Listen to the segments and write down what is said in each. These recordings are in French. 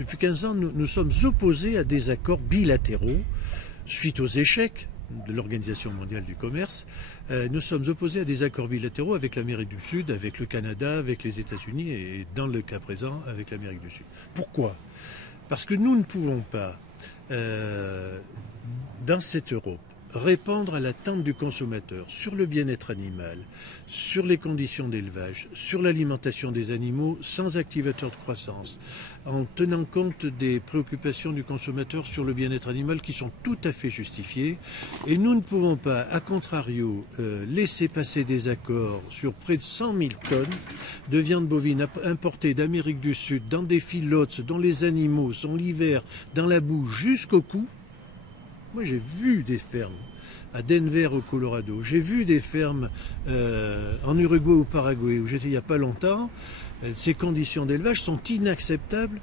Depuis 15 ans, nous sommes opposés à des accords bilatéraux suite aux échecs de l'Organisation mondiale du commerce. Nous sommes opposés à des accords bilatéraux avec l'Amérique du Sud, avec le Canada, avec les États-Unis et dans le cas présent avec l'Amérique du Sud. Pourquoi? Parce que nous ne pouvons pas, dans cette Europe, répondre à l'attente du consommateur sur le bien-être animal, sur les conditions d'élevage, sur l'alimentation des animaux sans activateur de croissance, en tenant compte des préoccupations du consommateur sur le bien-être animal qui sont tout à fait justifiées. Et nous ne pouvons pas, à contrario, laisser passer des accords sur près de 100 000 tonnes de viande bovine importée d'Amérique du Sud dans des filotes dont les animaux sont l'hiver dans la boue jusqu'au cou. Moi, j'ai vu des fermes à Denver, au Colorado. J'ai vu des fermes en Uruguay ou au Paraguay, où j'étais il n'y a pas longtemps. Ces conditions d'élevage sont inacceptables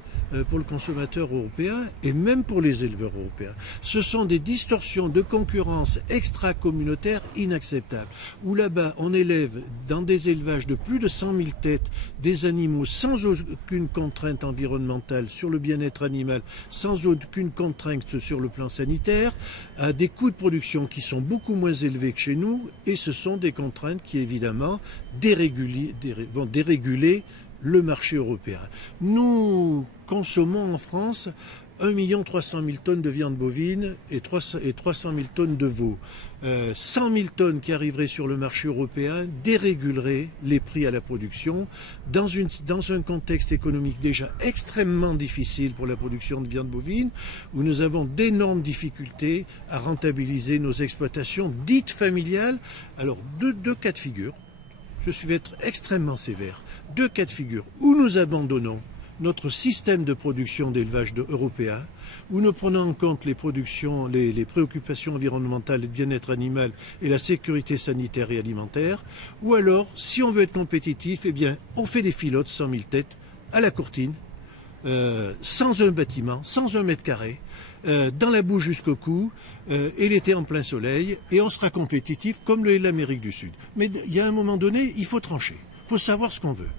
pour le consommateur européen et même pour les éleveurs européens. Ce sont des distorsions de concurrence extra-communautaires inacceptables. Où là-bas, on élève dans des élevages de plus de 100 000 têtes des animaux sans aucune contrainte environnementale sur le bien-être animal, sans aucune contrainte sur le plan sanitaire, à des coûts de production qui sont beaucoup moins élevés que chez nous, et ce sont des contraintes qui, évidemment, vont déréguler le marché européen. Nous consommons en France 1 300 000 tonnes de viande bovine et 300 000 tonnes de veau. 100 000 tonnes qui arriveraient sur le marché européen déréguleraient les prix à la production dans un contexte économique déjà extrêmement difficile pour la production de viande bovine, où nous avons d'énormes difficultés à rentabiliser nos exploitations dites familiales. Alors, deux cas de figure. Je vais être extrêmement sévère. Deux cas de figure où nous abandonnons notre système de production d'élevage européen, où nous prenons en compte les préoccupations environnementales et de bien-être animal et la sécurité sanitaire et alimentaire, ou alors, si on veut être compétitif, eh bien, on fait des filotes 100 000 têtes à la courtine, sans un bâtiment, sans 1 mètre carré, dans la boue jusqu'au cou, et l'été en plein soleil, et on sera compétitif comme l'Amérique du Sud. Mais il y a un moment donné, il faut trancher, il faut savoir ce qu'on veut.